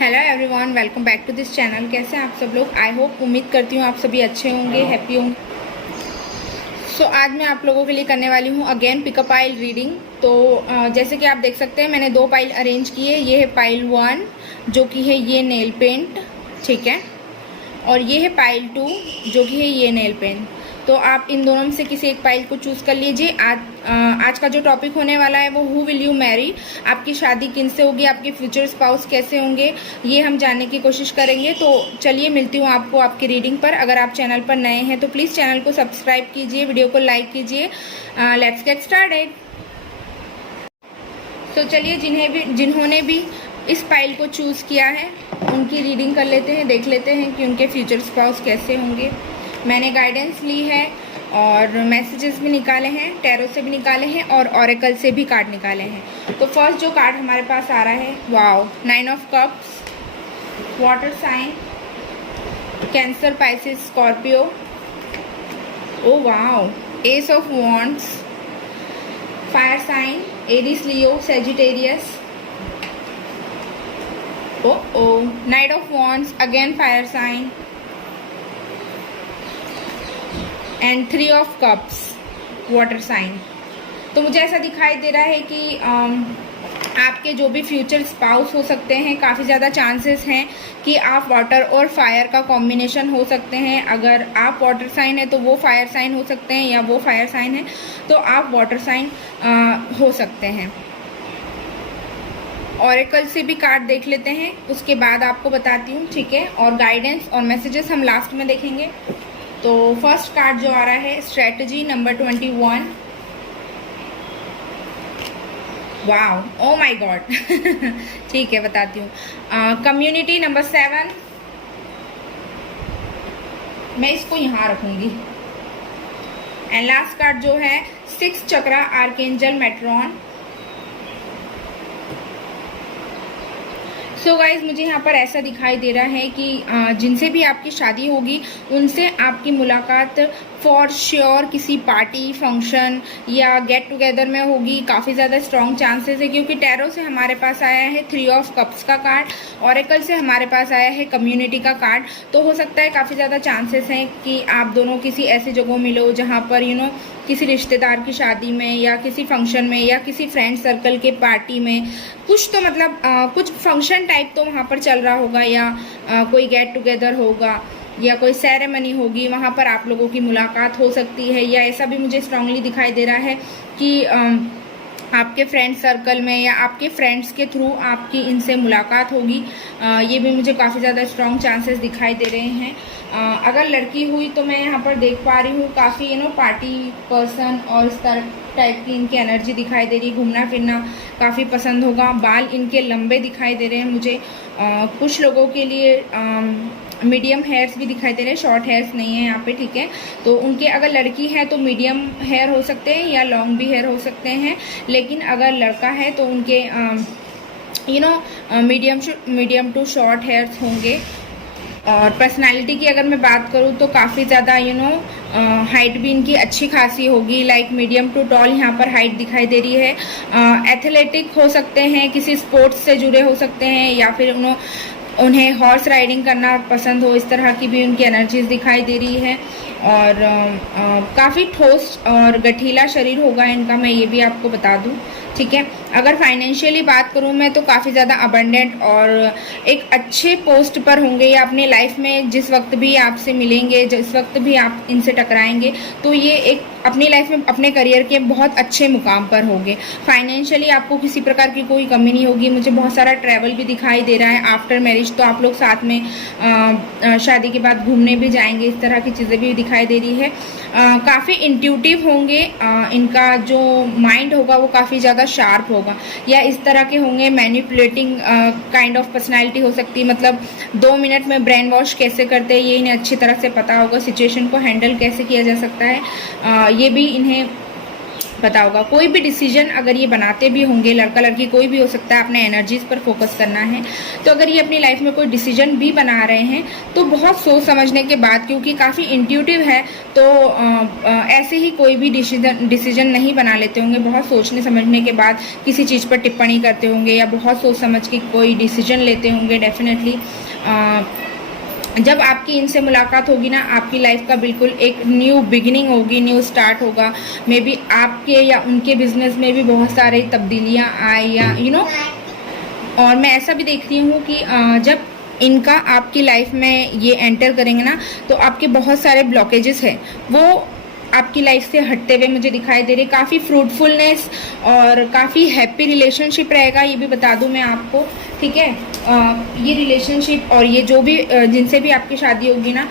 Hello everyone, welcome back to this channel. कैसे हैं आप सब लोग? आई होप, उम्मीद करती हूँ आप सभी अच्छे होंगे, हैप्पी होंगे। सो आज मैं आप लोगों के लिए करने वाली हूँ अगेन पिकअप पाइल रीडिंग। तो जैसे कि आप देख सकते हैं, मैंने 2 पाइल अरेंज किए। ये है पाइल 1 जो कि है ये नेल पेंट, ठीक है, और ये है पाइल 2 जो कि है ये नेल पेंट। तो आप इन दोनों में से किसी एक पाइल को चूज़ कर लीजिए। आज का जो टॉपिक होने वाला है वो हु विल यू मैरी, आपकी शादी किनसे होगी, आपके फ्यूचर स्पाउस कैसे होंगे, ये हम जानने की कोशिश करेंगे। तो चलिए मिलती हूँ आपको आपकी रीडिंग पर। अगर आप चैनल पर नए हैं तो प्लीज़ चैनल को सब्सक्राइब कीजिए, वीडियो को लाइक कीजिए। Let's get started. तो चलिए जिन्होंने भी इस पाइल को चूज़ किया है उनकी रीडिंग कर लेते हैं, देख लेते हैं कि उनके फ्यूचर स्पाउस कैसे होंगे। मैंने गाइडेंस ली है और मैसेजेस भी निकाले हैं, टैरो से भी निकाले हैं और ऑरेकल से भी कार्ड निकाले हैं। तो फर्स्ट जो कार्ड हमारे पास आ रहा है, wow, 9 of cups, water sign, Cancer, Pisces, Scorpio, oh wow, ace of wands, fire sign, Aries, Leo, Sagittarius, oh knight of wands, again fire sign, and 3 of cups, water sign. तो मुझे ऐसा दिखाई दे रहा है कि आपके जो भी फ्यूचर स्पाउस हो सकते हैं, काफ़ी ज़्यादा चांसेस हैं कि आप वाटर और फायर का कॉम्बिनेशन हो सकते हैं। अगर आप वाटर साइन है तो वो फायर साइन हो सकते हैं, या वो फायर साइन है तो आप वाटर साइन हो सकते हैं। ऑरेकल से भी कार्ड देख लेते हैं, उसके बाद आपको बताती हूँ, ठीक है। और गाइडेंस और मैसेजेस हम लास्ट में देखेंगे। तो फर्स्ट कार्ड जो आ रहा है, strategy number 21, wow, oh my God, ठीक है, बताती हूँ। कम्युनिटी नंबर 7, मैं इसको यहाँ रखूंगी। एंड लास्ट कार्ड जो है 6 चक्रा, आर्केंजल मेट्रॉन। सो गाइज, मुझे यहाँ पर ऐसा दिखाई दे रहा है कि जिनसे भी आपकी शादी होगी उनसे आपकी मुलाकात फॉर श्योर किसी पार्टी, फंक्शन या गेट टुगेदर में होगी। काफ़ी ज़्यादा स्ट्रॉन्ग चांसेस है, क्योंकि टैरो से हमारे पास आया है 3 ऑफ कप्स का कार्ड, ऑरेकल से हमारे पास आया है कम्युनिटी का कार्ड। तो हो सकता है काफ़ी ज़्यादा चांसेस हैं कि आप दोनों किसी ऐसी जगह मिलो जहाँ पर किसी रिश्तेदार की शादी में, या किसी फंक्शन में, या किसी फ्रेंड सर्कल के पार्टी में, कुछ तो मतलब कुछ फंक्शन टाइप तो वहाँ पर चल रहा होगा, या कोई गेट टुगेदर होगा, या कोई सेरेमनी होगी, वहाँ पर आप लोगों की मुलाकात हो सकती है। या ऐसा भी मुझे स्ट्रांगली दिखाई दे रहा है कि आपके फ्रेंड सर्कल में या आपके फ्रेंड्स के थ्रू आपकी इनसे मुलाकात होगी। ये भी मुझे काफ़ी ज़्यादा स्ट्रॉन्ग चांसेस दिखाई दे रहे हैं। अगर लड़की हुई तो मैं यहाँ पर देख पा रही हूँ काफ़ी पार्टी पर्सन, और इस तरह टाइप की इनकी एनर्जी दिखाई दे रही है। घूमना फिरना काफ़ी पसंद होगा। बाल इनके लंबे दिखाई दे रहे हैं मुझे। कुछ लोगों के लिए मीडियम हेयर्स भी दिखाई दे रहे हैं, शॉर्ट हेयर्स नहीं है यहाँ पे, ठीक है। तो उनके अगर लड़की है तो मीडियम हेयर हो सकते हैं या लॉन्ग भी हेयर हो सकते हैं, लेकिन अगर लड़का है तो उनके मीडियम टू शॉर्ट हेयर्स होंगे। और पर्सनालिटी की अगर मैं बात करूँ तो काफ़ी ज़्यादा हाइट भी इनकी अच्छी खासी होगी, लाइक मीडियम टू टॉल यहाँ पर हाइट दिखाई दे रही है। एथलेटिक हो सकते हैं, किसी स्पोर्ट्स से जुड़े हो सकते हैं, या फिर उन्हें हॉर्स राइडिंग करना पसंद हो, इस तरह की भी उनकी एनर्जीज दिखाई दे रही है। और काफ़ी ठोस और गठीला शरीर होगा इनका, मैं ये भी आपको बता दूं, ठीक है। अगर फाइनेंशियली बात करूं मैं तो काफ़ी ज़्यादा अबंडेंट और एक अच्छे पोस्ट पर होंगे, या अपने लाइफ में जिस वक्त भी आपसे मिलेंगे, जिस वक्त भी आप इनसे टकराएंगे, तो ये एक अपनी लाइफ में अपने करियर के बहुत अच्छे मुकाम पर होंगे। फाइनेंशियली आपको किसी प्रकार की कोई कमी नहीं होगी। मुझे बहुत सारा ट्रैवल भी दिखाई दे रहा है आफ्टर मैरिज, तो आप लोग साथ में शादी के बाद घूमने भी जाएंगे, इस तरह की चीज़ें भी दिखाई दे रही है। काफ़ी इंट्यूटिव होंगे, इनका जो माइंड होगा वो काफ़ी ज़्यादा शार्प होगा, या इस तरह के होंगे। मैनिपुलेटिंग काइंड ऑफ पर्सनालिटी हो सकती है, मतलब 2 मिनट में ब्रेन वॉश कैसे करते हैं ये इन्हें अच्छी तरह से पता होगा। सिचुएशन को हैंडल कैसे किया जा सकता है ये भी इन्हें पता होगा। कोई भी डिसीजन अगर ये बनाते भी होंगे, लड़का लड़की कोई भी हो सकता है, अपने एनर्जीज पर फोकस करना है। तो अगर ये अपनी लाइफ में कोई डिसीजन भी बना रहे हैं तो बहुत सोच समझने के बाद, क्योंकि काफ़ी इंट्यूटिव है, तो ऐसे ही कोई भी डिसीजन नहीं बना लेते होंगे। बहुत सोचने समझने के बाद किसी चीज़ पर टिप्पणी करते होंगे या बहुत सोच समझ के कोई डिसीजन लेते होंगे। डेफिनेटली जब आपकी इनसे मुलाकात होगी ना, आपकी लाइफ का बिल्कुल एक न्यू बिगिनिंग होगी, न्यू स्टार्ट होगा। मे बी आपके या उनके बिजनेस में भी बहुत सारी तब्दीलियां आए, या और मैं ऐसा भी देख रही हूँ कि जब इनका आपकी लाइफ में ये एंटर करेंगे ना, तो आपके बहुत सारे ब्लॉकेजेस हैं वो आपकी लाइफ से हटते हुए मुझे दिखाई दे रहे। काफ़ी फ्रूटफुलनेस और काफ़ी हैप्पी रिलेशनशिप रहेगा, ये भी बता दूं मैं आपको, ठीक है। ये रिलेशनशिप और ये जो भी जिनसे भी आपकी शादी होगी ना,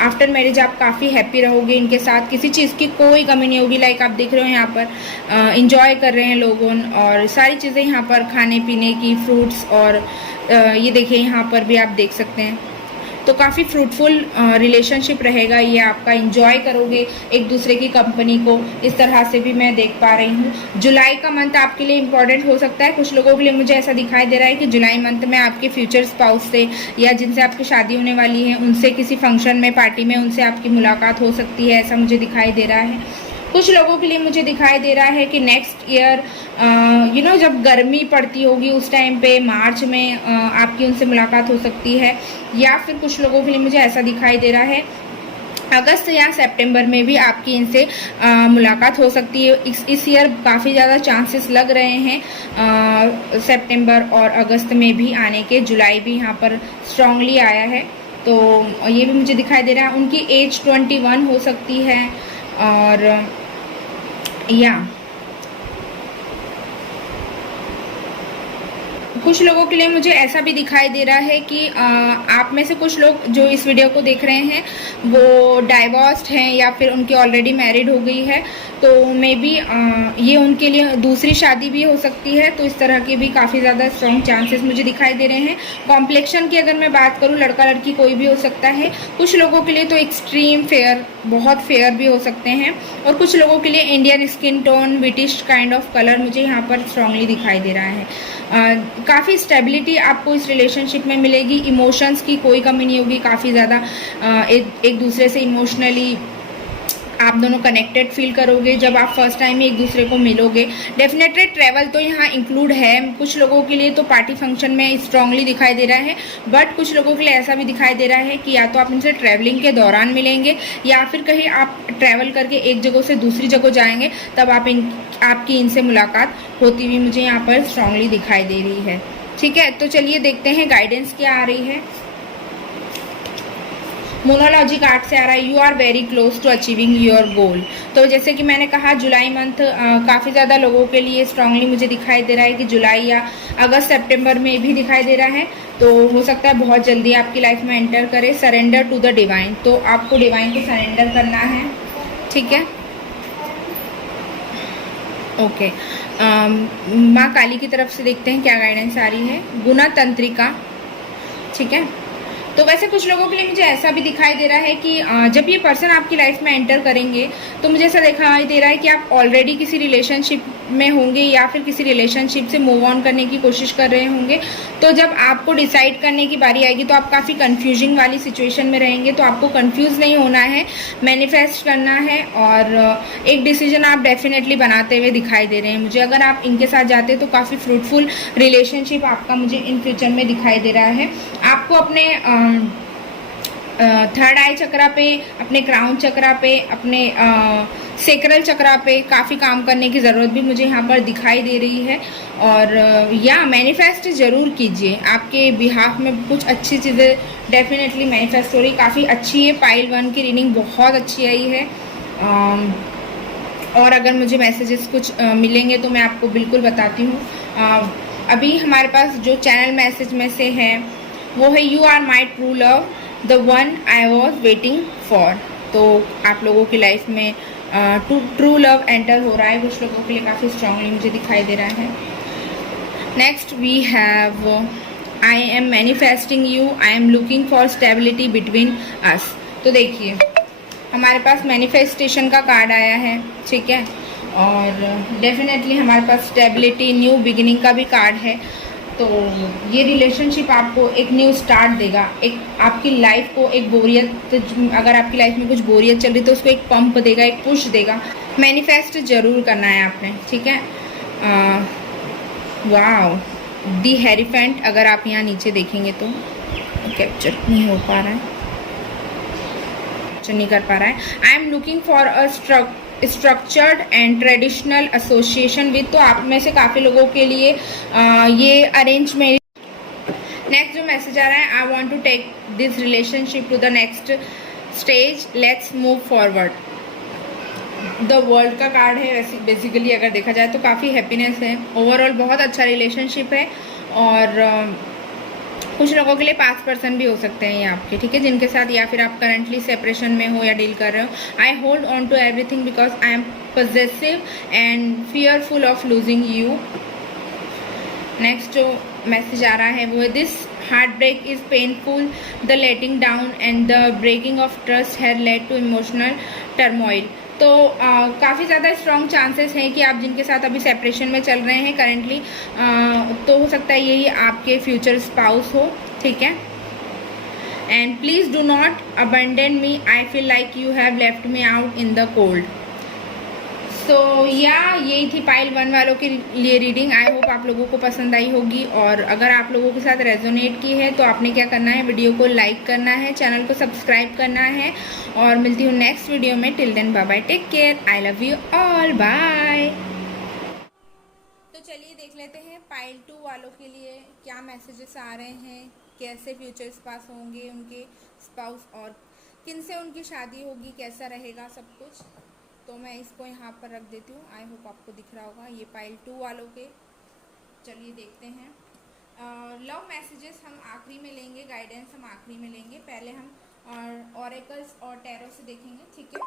आफ्टर मैरिज आप काफ़ी हैप्पी रहोगे इनके साथ, किसी चीज़ की कोई कमी नहीं होगी। लाइक आप देख रहे हो यहाँ पर इंजॉय कर रहे हैं लोगों, और सारी चीज़ें यहाँ पर खाने पीने की, फ्रूट्स, और ये देखिए यहाँ पर भी आप देख सकते हैं। तो काफ़ी फ्रूटफुल रिलेशनशिप रहेगा ये आपका, इंजॉय करोगे एक दूसरे की कंपनी को, इस तरह से भी मैं देख पा रही हूँ। जुलाई का मंथ आपके लिए इम्पॉर्टेंट हो सकता है। कुछ लोगों के लिए मुझे ऐसा दिखाई दे रहा है कि जुलाई मंथ में आपके फ्यूचर स्पाउस से या जिनसे आपकी शादी होने वाली है उनसे किसी फंक्शन में, पार्टी में उनसे आपकी मुलाकात हो सकती है, ऐसा मुझे दिखाई दे रहा है। कुछ लोगों के लिए मुझे दिखाई दे रहा है कि नेक्स्ट ईयर जब गर्मी पड़ती होगी उस टाइम पे, मार्च में आपकी उनसे मुलाकात हो सकती है। या फिर कुछ लोगों के लिए मुझे ऐसा दिखाई दे रहा है अगस्त या सितंबर में भी आपकी इनसे मुलाकात हो सकती है। इस ईयर काफ़ी ज़्यादा चांसेस लग रहे हैं सितंबर और अगस्त में भी आने के। जुलाई भी यहाँ पर स्ट्रांगली आया है, तो ये भी मुझे दिखाई दे रहा है। उनकी एज 21 हो सकती है, और या कुछ लोगों के लिए मुझे ऐसा भी दिखाई दे रहा है कि आप में से कुछ लोग जो इस वीडियो को देख रहे हैं वो डाइवोर्स्ड हैं या फिर उनकी ऑलरेडी मैरिड हो गई है, तो मे बी ये उनके लिए दूसरी शादी भी हो सकती है। तो इस तरह के भी काफ़ी ज़्यादा स्ट्रॉन्ग चांसेस मुझे दिखाई दे रहे हैं। कॉम्प्लेक्शन की अगर मैं बात करूँ, लड़का लड़की कोई भी हो सकता है। कुछ लोगों के लिए तो एक्सट्रीम फेयर, बहुत फेयर भी हो सकते हैं, और कुछ लोगों के लिए Indian skin tone, British kind of colour मुझे यहाँ पर स्ट्रांगली दिखाई दे रहा है। काफ़ी स्टेबिलिटी आपको इस रिलेशनशिप में मिलेगी। इमोशंस की कोई कमी नहीं होगी। काफ़ी ज़्यादा एक दूसरे से इमोशनली आप दोनों कनेक्टेड फील करोगे जब आप फर्स्ट टाइम एक दूसरे को मिलोगे। डेफिनेटली ट्रैवल तो यहाँ इंक्लूड है। कुछ लोगों के लिए तो पार्टी फंक्शन में स्ट्रांगली दिखाई दे रहा है, बट कुछ लोगों के लिए ऐसा भी दिखाई दे रहा है कि या तो आप इनसे ट्रैवलिंग के दौरान मिलेंगे या फिर कहीं आप ट्रैवल करके एक जगह से दूसरी जगह जाएंगे, तब आपकी इनसे मुलाकात होती हुई मुझे यहाँ पर स्ट्रांगली दिखाई दे रही है। ठीक है, तो चलिए देखते हैं गाइडेंस क्या आ रही है। मोनोलॉजी कार्ड से आ रहा है, you are very close to achieving your goal. तो जैसे कि मैंने कहा, जुलाई मंथ काफ़ी ज़्यादा लोगों के लिए स्ट्रांगली मुझे दिखाई दे रहा है कि जुलाई या अगस्त सितंबर में भी दिखाई दे रहा है। तो हो सकता है बहुत जल्दी आपकी लाइफ में एंटर करे। सरेंडर टू द डिवाइन, तो आपको डिवाइन को सरेंडर करना है। ठीक है, ओके। माँ काली की तरफ से देखते हैं क्या गाइडेंस आ रही है। गुना तंत्रिका, ठीक है। तो वैसे कुछ लोगों के लिए मुझे ऐसा भी दिखाई दे रहा है कि जब ये पर्सन आपकी लाइफ में एंटर करेंगे तो मुझे ऐसा दिखाई दे रहा है कि आप ऑलरेडी किसी रिलेशनशिप में होंगे या फिर किसी रिलेशनशिप से मूव ऑन करने की कोशिश कर रहे होंगे। तो जब आपको डिसाइड करने की बारी आएगी तो आप काफ़ी कंफ्यूजिंग वाली सिचुएशन में रहेंगे। तो आपको कंफ्यूज नहीं होना है, मैनिफेस्ट करना है, और एक डिसीजन आप डेफिनेटली बनाते हुए दिखाई दे रहे हैं मुझे। अगर आप इनके साथ जाते हैं तो काफ़ी फ्रूटफुल रिलेशनशिप आपका मुझे इन फ्यूचर में दिखाई दे रहा है। आपको अपने थर्ड आई चक्रा पे, अपने क्राउन चक्रा पे, अपने सेक्रल चक्रा पे काफ़ी काम करने की ज़रूरत भी मुझे यहाँ पर दिखाई दे रही है। और या मैनिफेस्ट ज़रूर कीजिए, आपके बिहाफ में कुछ अच्छी चीज़ें डेफिनेटली मैनिफेस्ट हो रही, काफ़ी अच्छी है। पाइल 1 की रीडिंग बहुत अच्छी आई है। और अगर मुझे मैसेजेस कुछ मिलेंगे तो मैं आपको बिल्कुल बताती हूँ। अभी हमारे पास जो चैनल मैसेज में से है वो है, you are my true love, the one I was waiting for. तो आप लोगों की लाइफ में ट्रू लव एंटर हो रहा है। कुछ लोगों के लिए काफ़ी स्ट्रांगली मुझे दिखाई दे रहा है। Next we have, I am manifesting you, I am looking for stability between us. तो देखिए हमारे पास मैनिफेस्टेशन का कार्ड आया है, ठीक है। और डेफिनेटली हमारे पास स्टेबिलिटी, न्यू बिगिनिंग का भी कार्ड है। तो ये रिलेशनशिप आपको एक न्यू स्टार्ट देगा, एक आपकी लाइफ को एक बोरियत, अगर आपकी लाइफ में कुछ बोरियत चल रही तो उसको एक पंप देगा, एक पुश देगा। मैनिफेस्ट जरूर करना है आपने, ठीक है। वाओ, दी हेरिफेंट, अगर आप यहाँ नीचे देखेंगे तो कैप्चर नहीं हो पा रहा है, नहीं कर पा रहा है। I am looking for a structured and traditional association with, तो आप में से काफ़ी लोगों के लिए ये अरेंज मैरिज। नेक्स्ट जो मैसेज आ रहा है, I want to take this relationship to the next stage, let's move forward. The world का कार्ड है। बेसिकली अगर देखा जाए तो काफ़ी हैप्पीनेस है, ओवरऑल बहुत अच्छा रिलेशनशिप है। और कुछ लोगों के लिए पास्ट पर्सन भी हो सकते हैं ये आपके, ठीक है, जिनके साथ या फिर आप करंटली सेपरेशन में हो या डील कर रहे हो। I hold on to everything because I am possessive and fearful of losing you. Next जो मैसेज आ रहा है वो है, this heartbreak is painful, the letting down and the breaking of trust had led to emotional turmoil. तो काफ़ी ज़्यादा strong chances हैं कि आप जिनके साथ अभी सेपरेशन में चल रहे हैं करंटली, तो हो सकता है यही आपके फ्यूचर स्पाउस हो, ठीक है। And please do not abandon me, I feel like you have left me out in the cold. So यही थी पाइल 1 वालों के लिए रीडिंग। आई होप आप लोगों को पसंद आई होगी, और अगर आप लोगों के साथ रेजोनेट की है तो आपने क्या करना है, वीडियो को लाइक करना है, चैनल को सब्सक्राइब करना है, और मिलती हूँ नेक्स्ट वीडियो में। Till then bye bye, take care, I love you all, bye. तो चलिए देख लेते हैं पाइल 2 वालों के लिए क्या मैसेजेस आ रहे हैं, कैसे फ्यूचर्स पास होंगे उनके स्पाउस, और किन से उनकी शादी होगी, कैसा रहेगा सब कुछ। तो मैं इसको यहाँ पर रख देती हूँ। आई होप आपको दिख रहा होगा, ये पाइल 2 वालों के। चलिए देखते हैं। लव मैसेजेस हम आखिरी में लेंगे, गाइडेंस हम आखिरी में लेंगे, पहले हम ऑरेकल्स और टैरो से देखेंगे, ठीक है।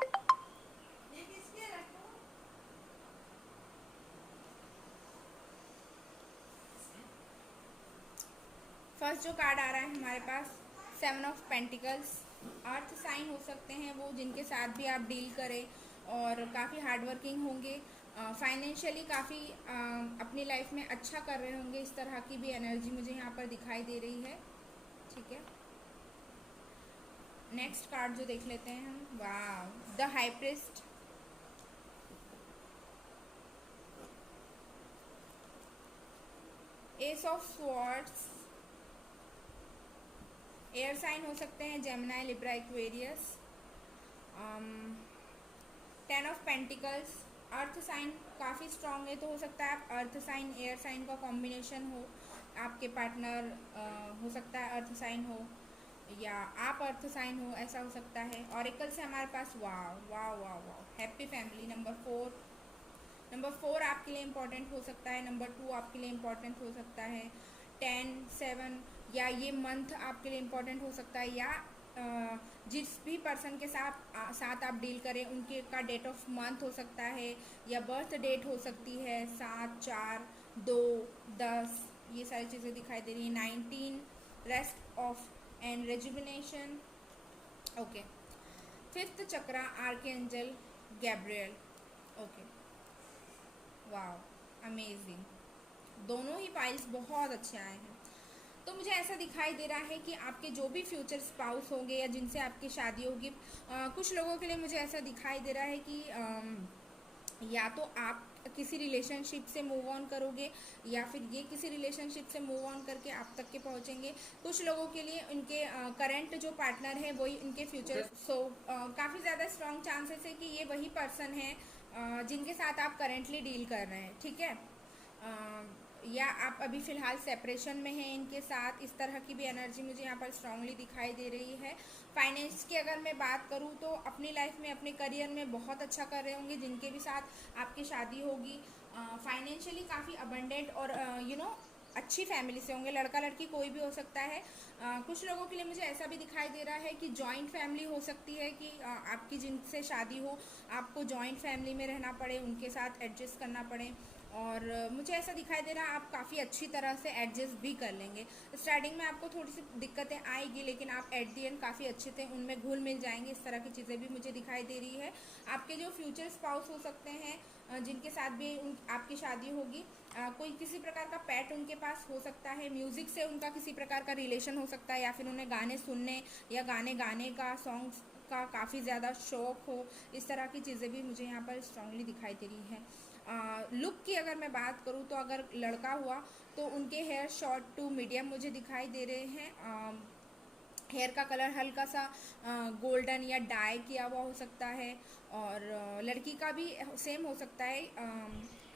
फर्स्ट जो कार्ड आ रहा है हमारे पास, 7 ऑफ पेंटिकल्स। अर्थ साइन हो सकते हैं वो, जिनके साथ भी आप डील करें, और काफ़ी हार्डवर्किंग होंगे, फाइनेंशियली काफ़ी अपनी लाइफ में अच्छा कर रहे होंगे, इस तरह की भी एनर्जी मुझे यहाँ पर दिखाई दे रही है, ठीक है। नेक्स्ट कार्ड जो देख लेते हैं हम, वाह, the high priest, ace of swords. Air sign हो सकते हैं, Gemini, Libra, Aquarius. 10 of pentacles, earth sign काफ़ी स्ट्रॉन्ग है, तो हो सकता है आप अर्थ साइन एयर साइन का कॉम्बिनेशन हो, आपके पार्टनर हो सकता है अर्थ साइन हो, या आप अर्थ साइन हो, ऐसा हो सकता है। ऑरेकल से हमारे पास वाह वाह वाह वाह, हैप्पी फैमिली। नंबर 4 आपके लिए इम्पॉर्टेंट हो सकता है, नंबर 2 आपके लिए इम्पॉर्टेंट हो सकता है, 10, 7, या ये मंथ आपके लिए इम्पॉर्टेंट हो सकता है, या जिस भी पर्सन के साथ आप डील करें उनके का डेट ऑफ मंथ हो सकता है, या बर्थ डेट हो सकती है, 7, 4, 2, 10, ये सारी चीज़ें दिखाई दे रही हैं, 19, rest of and rejuvenation, okay. 5th chakra, archangel Gabriel, okay, वाह, अमेजिंग। दोनों ही पाइल्स बहुत अच्छे आए हैं। तो मुझे ऐसा दिखाई दे रहा है कि आपके जो भी फ्यूचर स्पाउस होंगे या जिनसे आपकी शादी होगी, कुछ लोगों के लिए मुझे ऐसा दिखाई दे रहा है कि या तो आप किसी रिलेशनशिप से मूव ऑन करोगे, या फिर ये किसी रिलेशनशिप से मूव ऑन करके आप तक के पहुंचेंगे। कुछ लोगों के लिए उनके करंट जो पार्टनर है वही उनके फ्यूचर, सो काफ़ी ज़्यादा स्ट्रॉन्ग चांसेस है कि ये वही पर्सन है जिनके साथ आप करेंटली डील कर रहे हैं, ठीक है। या आप अभी फ़िलहाल सेपरेशन में हैं इनके साथ, इस तरह की भी एनर्जी मुझे यहाँ पर स्ट्रांगली दिखाई दे रही है। फाइनेंस की अगर मैं बात करूँ तो अपनी लाइफ में, अपने करियर में बहुत अच्छा कर रहे होंगे जिनके भी साथ आपकी शादी होगी। फाइनेंशियली काफ़ी अबंडेंट और अच्छी फैमिली से होंगे, लड़का लड़की कोई भी हो सकता है। कुछ लोगों के लिए मुझे ऐसा भी दिखाई दे रहा है कि जॉइंट फैमिली हो सकती है, कि आपकी जिनसे शादी हो आपको जॉइंट फैमिली में रहना पड़े, उनके साथ एडजस्ट करना पड़े। और मुझे ऐसा दिखाई दे रहा है आप काफ़ी अच्छी तरह से एडजस्ट भी कर लेंगे। स्टार्टिंग में आपको थोड़ी सी दिक्कतें आएगी, लेकिन आप एट दी एंड काफ़ी अच्छे से उनमें घुल मिल जाएंगे। इस तरह की चीज़ें भी मुझे दिखाई दे रही है। आपके जो फ्यूचर स्पाउस हो सकते हैं, जिनके साथ भी आपकी शादी होगी, कोई किसी प्रकार का पेट उनके पास हो सकता है, म्यूज़िक से उनका किसी प्रकार का रिलेशन हो सकता है, या फिर उन्हें गाने सुनने या गाने गाने का, सॉन्ग्स का काफ़ी ज़्यादा शौक हो। इस तरह की चीज़ें भी मुझे यहाँ पर स्ट्रांगली दिखाई दे रही है। लुक की अगर मैं बात करूँ तो अगर लड़का हुआ तो उनके हेयर शॉर्ट टू मीडियम मुझे दिखाई दे रहे हैं। हेयर का कलर हल्का सा गोल्डन या डाई किया हुआ हो सकता है, और लड़की का भी सेम हो सकता है,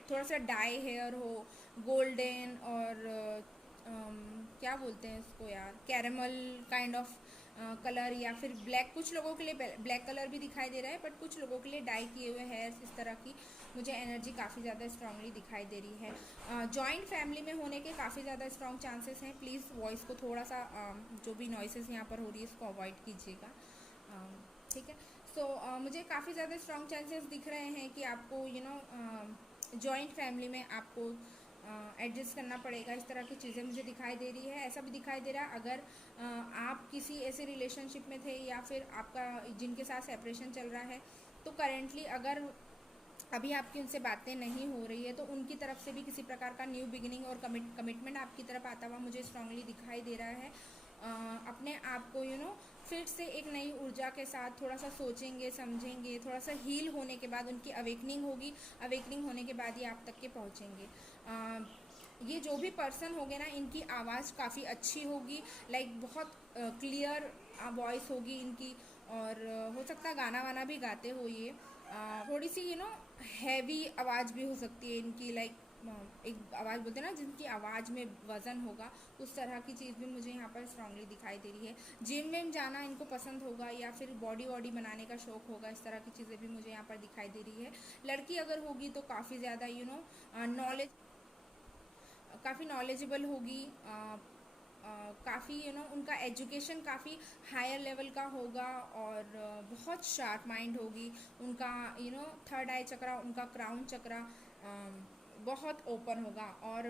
थोड़ा सा डाई हेयर हो, गोल्डन, और क्या बोलते हैं इसको यार, कैरेमल काइंड ऑफ कलर, या फिर ब्लैक। कुछ लोगों के लिए ब्लैक कलर भी दिखाई दे रहा है, बट कुछ लोगों के लिए डाई किए हुए हेयर्स, इस तरह की मुझे एनर्जी काफ़ी ज़्यादा स्ट्रांगली दिखाई दे रही है। जॉइंट फैमिली में होने के काफ़ी ज़्यादा स्ट्रॉन्ग चांसेस हैं। प्लीज़ वॉइस को थोड़ा सा जो भी नॉइसेस यहाँ पर हो रही है इसको अवॉइड कीजिएगा, ठीक है। सो मुझे काफ़ी ज़्यादा स्ट्रॉन्ग चांसेस दिख रहे हैं कि आपको जॉइंट फैमिली में आपको एडजस्ट करना पड़ेगा। इस तरह की चीज़ें मुझे दिखाई दे रही है। ऐसा भी दिखाई दे रहा है अगर आप किसी ऐसे रिलेशनशिप में थे, या फिर आपका जिनके साथ सेपरेशन चल रहा है, तो करेंटली अगर अभी आपकी उनसे बातें नहीं हो रही है, तो उनकी तरफ से भी किसी प्रकार का न्यू बिगिनिंग और कमिटमेंट आपकी तरफ आता हुआ मुझे स्ट्रांगली दिखाई दे रहा है। अपने आप को फिर से एक नई ऊर्जा के साथ थोड़ा सा सोचेंगे, समझेंगे, थोड़ा सा हील होने के बाद उनकी अवेकनिंग होगी। अवेकनिंग होने के बाद ही आप तक के पहुँचेंगे। ये जो भी पर्सन होंगे ना, इनकी आवाज़ काफ़ी अच्छी होगी, लाइक बहुत क्लियर वॉइस होगी इनकी, और हो सकता है गाना वाना भी गाते हो ये। थोड़ी सी हैवी आवाज़ भी हो सकती है इनकी, लाइक एक आवाज़ बोलते हैं ना जिनकी आवाज़ में वज़न होगा, उस तरह की चीज़ भी मुझे यहाँ पर स्ट्रांगली दिखाई दे रही है। जिम में जाना इनको पसंद होगा, या फिर बॉडी वॉडी बनाने का शौक होगा। इस तरह की चीज़ें भी मुझे यहाँ पर दिखाई दे रही है। लड़की अगर होगी तो काफ़ी ज़्यादा काफ़ी नॉलेजेबल होगी, काफ़ी उनका एजुकेशन काफ़ी हायर लेवल का होगा, और बहुत शार्प माइंड होगी उनका। थर्ड आई चक्रा, उनका क्राउन चक्रा बहुत ओपन होगा, और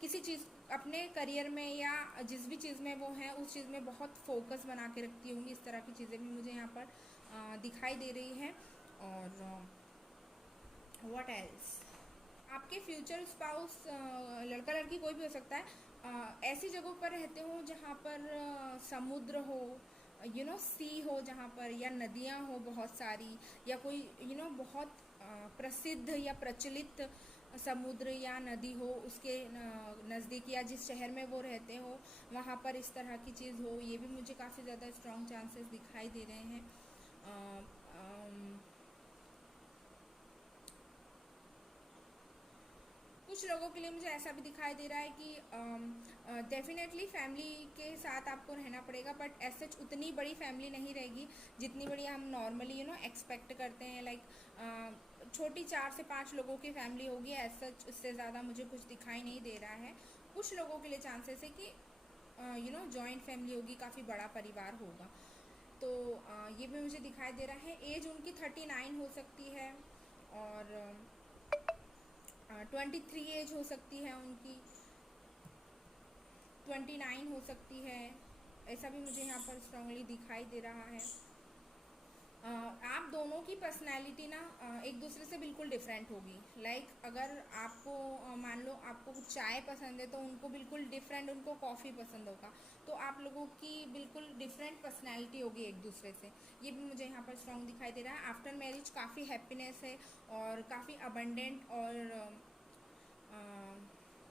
किसी चीज़ अपने करियर में या जिस भी चीज़ में वो हैं उस चीज़ में बहुत फोकस बना के रखती होंगी। इस तरह की चीज़ें भी मुझे यहाँ पर दिखाई दे रही है। और व्हाट एल्स, आपके फ्यूचर स्पाउस लड़का लड़की कोई भी हो सकता है, ऐसी जगहों पर रहते हो जहाँ पर समुद्र हो, सी हो जहाँ पर, या नदियाँ हो बहुत सारी, या कोई बहुत प्रसिद्ध या प्रचलित समुद्र या नदी हो उसके नज़दीक, या जिस शहर में वो रहते हो वहाँ पर इस तरह की चीज़ हो। ये भी मुझे काफ़ी ज़्यादा स्ट्रॉन्ग चांसेस दिखाई दे रहे हैं। कुछ लोगों के लिए मुझे ऐसा भी दिखाई दे रहा है कि डेफिनेटली फैमिली के साथ आपको रहना पड़ेगा, बट एज सच उतनी बड़ी फैमिली नहीं रहेगी जितनी बड़ी हम नॉर्मली एक्सपेक्ट करते हैं। लाइक छोटी 4 से 5 लोगों की फैमिली होगी, एज सच उससे ज़्यादा मुझे कुछ दिखाई नहीं दे रहा है। कुछ लोगों के लिए चांसेस है कि जॉइंट फैमिली होगी, काफ़ी बड़ा परिवार होगा। तो ये भी मुझे दिखाई दे रहा है। एज उनकी 39 हो सकती है, और 23 एज हो सकती है उनकी, 29 हो सकती है। ऐसा भी मुझे यहाँ पर स्ट्रांगली दिखाई दे रहा है। आप दोनों की पर्सनैलिटी ना एक दूसरे से बिल्कुल डिफरेंट होगी। लाइक अगर आपको मान लो आपको चाय पसंद है, तो उनको बिल्कुल डिफरेंट, उनको कॉफ़ी पसंद होगा। तो आप लोगों की बिल्कुल डिफरेंट पर्सनैलिटी होगी एक दूसरे से। ये भी मुझे यहाँ पर स्ट्रांग दिखाई दे रहा है। आफ्टर मैरिज काफ़ी हैप्पीनेस है, और काफ़ी अबंडेंट और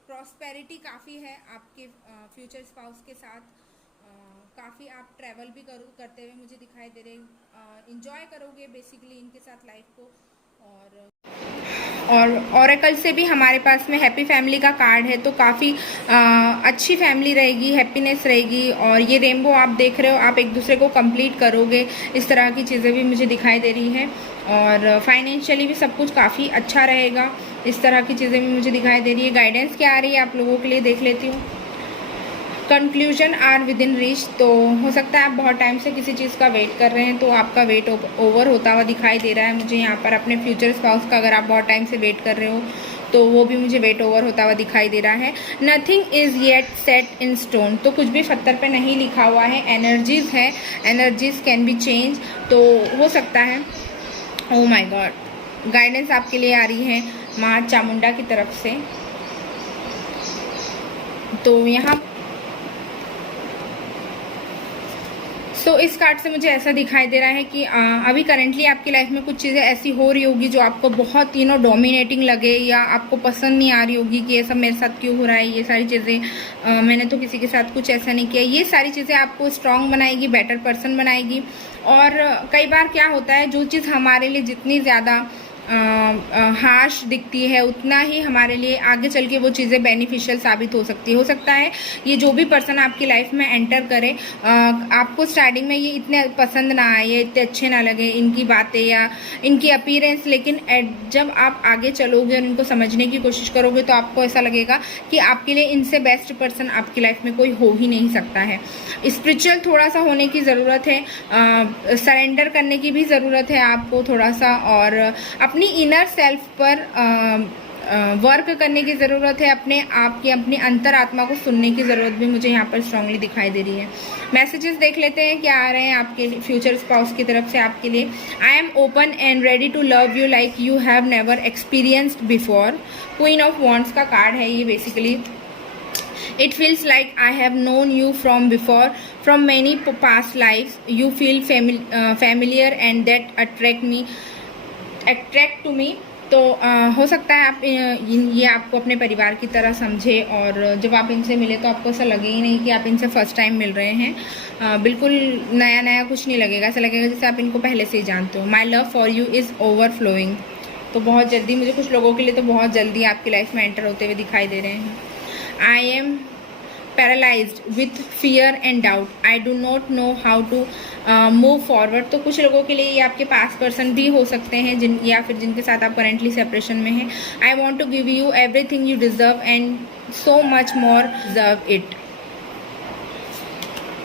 प्रॉस्पेरिटी काफ़ी है आपके फ्यूचर स्पाउस के साथ। काफ़ी आप ट्रैवल भी करते हुए मुझे दिखाई दे रहे, इंजॉय करोगे बेसिकली इनके साथ लाइफ को। और ऑरेकल से भी हमारे पास में हैप्पी फैमिली का कार्ड है, तो काफ़ी अच्छी फैमिली रहेगी, हैप्पीनेस रहेगी। और ये रेनबो आप देख रहे हो, आप एक दूसरे को कंप्लीट करोगे, इस तरह की चीज़ें भी मुझे दिखाई दे रही हैं। और फाइनेंशियली भी सब कुछ काफ़ी अच्छा रहेगा, इस तरह की चीज़ें भी मुझे दिखाई दे रही है। गाइडेंस क्या आ रही है आप लोगों के लिए देख लेती हूँ। Conclusion are within reach, तो हो सकता है आप बहुत टाइम से किसी चीज़ का वेट कर रहे हैं, तो आपका वेट ओवर होता हुआ दिखाई दे रहा है मुझे यहाँ पर अपने फ्यूचर स्पाउस का। अगर आप बहुत टाइम से वेट कर रहे हो तो वो भी मुझे वेट ओवर होता हुआ दिखाई दे रहा है। Nothing is yet set in stone, तो कुछ भी पत्थर पे नहीं लिखा हुआ है। एनर्जीज़ है, एनर्जीज़ कैन बी चेंज, तो हो सकता है। ओह माय गॉड, गाइडेंस आपके लिए आ रही है माँ चामुंडा की तरफ से। तो यहाँ इस कार्ड से मुझे ऐसा दिखाई दे रहा है कि अभी करेंटली आपकी लाइफ में कुछ चीज़ें ऐसी हो रही होगी जो आपको बहुत डोमिनेटिंग लगे, या आपको पसंद नहीं आ रही होगी कि ये सब मेरे साथ क्यों हो रहा है, ये सारी चीज़ें मैंने तो किसी के साथ कुछ ऐसा नहीं किया। ये सारी चीज़ें आपको स्ट्रांग बनाएगी, बेटर पर्सन बनाएगी। और कई बार क्या होता है, जो चीज़ हमारे लिए जितनी ज़्यादा हार्श दिखती है उतना ही हमारे लिए आगे चल के वो चीज़ें बेनिफिशियल साबित हो सकती है। हो सकता है ये जो भी पर्सन आपकी लाइफ में एंटर करे, आपको स्टार्टिंग में ये इतने पसंद ना आए, इतने अच्छे ना लगे इनकी बातें या इनकी अपीयरेंस, लेकिन जब आप आगे चलोगे और इनको समझने की कोशिश करोगे तो आपको ऐसा लगेगा कि आपके लिए इनसे बेस्ट पर्सन आपकी लाइफ में कोई हो ही नहीं सकता है। स्पिरिचुअल थोड़ा सा होने की ज़रूरत है, सरेंडर करने की भी ज़रूरत है आपको थोड़ा सा, और अपनी इनर सेल्फ पर वर्क करने की ज़रूरत है। अपने आप की, अपनी अंतरात्मा को सुनने की ज़रूरत भी मुझे यहाँ पर स्ट्रांगली दिखाई दे रही है। मैसेजेस देख लेते हैं क्या आ रहे हैं आपके फ्यूचर स्पाउस की तरफ से आपके लिए। I am open and ready to love you like you have never experienced before. Queen of wands का कार्ड है ये basically. It feels like I have known you from before, from many past lives. You feel familiar and that attract to me. तो हो सकता है आप ये आपको अपने परिवार की तरह समझे, और जब आप इनसे मिले तो आपको ऐसा लगे ही नहीं कि आप इनसे फर्स्ट टाइम मिल रहे हैं। बिल्कुल नया नया कुछ नहीं लगेगा, ऐसा लगेगा जैसे आप इनको पहले से ही जानते हो। My love for you is overflowing, तो बहुत जल्दी, मुझे कुछ लोगों के लिए तो बहुत जल्दी आपकी लाइफ में एंटर होते हुए दिखाई दे रहे हैं। I am paralysed with fear and doubt, I do not know how to move forward. तो कुछ लोगों के लिए ये आपके पास पर्सन भी हो सकते हैं या फिर जिनके साथ आप करेंटली सेपरेशन में हैं। I want to give you everything you deserve and so much more deserve it.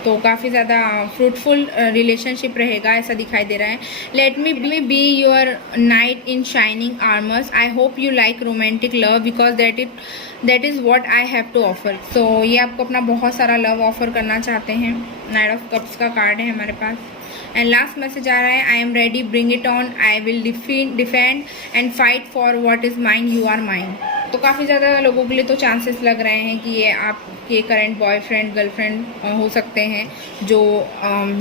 तो काफ़ी ज़्यादा फ्रूटफुल रिलेशनशिप रहेगा ऐसा दिखाई दे रहा है। Let me be your knight in shining armours, I hope you like romantic love because that is what I have to offer. So ये आपको अपना बहुत सारा लव ऑफर करना चाहते हैं। नाइट ऑफ कप्स का कार्ड है हमारे पास। एंड लास्ट मैसेज आ रहा है, I am ready, bring it on, I will defend and fight for what is mine, you are mine. तो काफ़ी ज़्यादा लोगों के लिए तो चांसेस लग रहे हैं कि ये आपके करंट बॉयफ्रेंड गर्लफ्रेंड हो सकते हैं, जो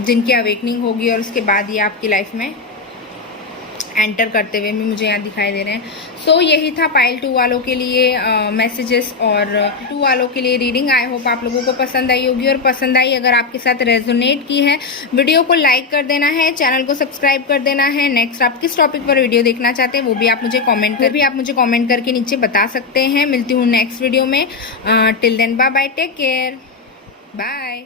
जिनकी अवेकनिंग होगी और उसके बाद ये आपकी लाइफ में एंटर करते हुए भी मुझे यहाँ दिखाई दे रहे हैं। सो यही था पाइल 2 वालों के लिए मैसेजेस और 2 वालों के लिए रीडिंग। आई होप आप लोगों को पसंद आई होगी, और पसंद आई अगर आपके साथ रेजोनेट की है, वीडियो को लाइक कर देना है, चैनल को सब्सक्राइब कर देना है। नेक्स्ट आप किस टॉपिक पर वीडियो देखना चाहते हैं वो भी आप मुझे कॉमेंट करके नीचे बता सकते हैं। मिलती हूँ नेक्स्ट वीडियो में। Till then bye bye, take care, bye.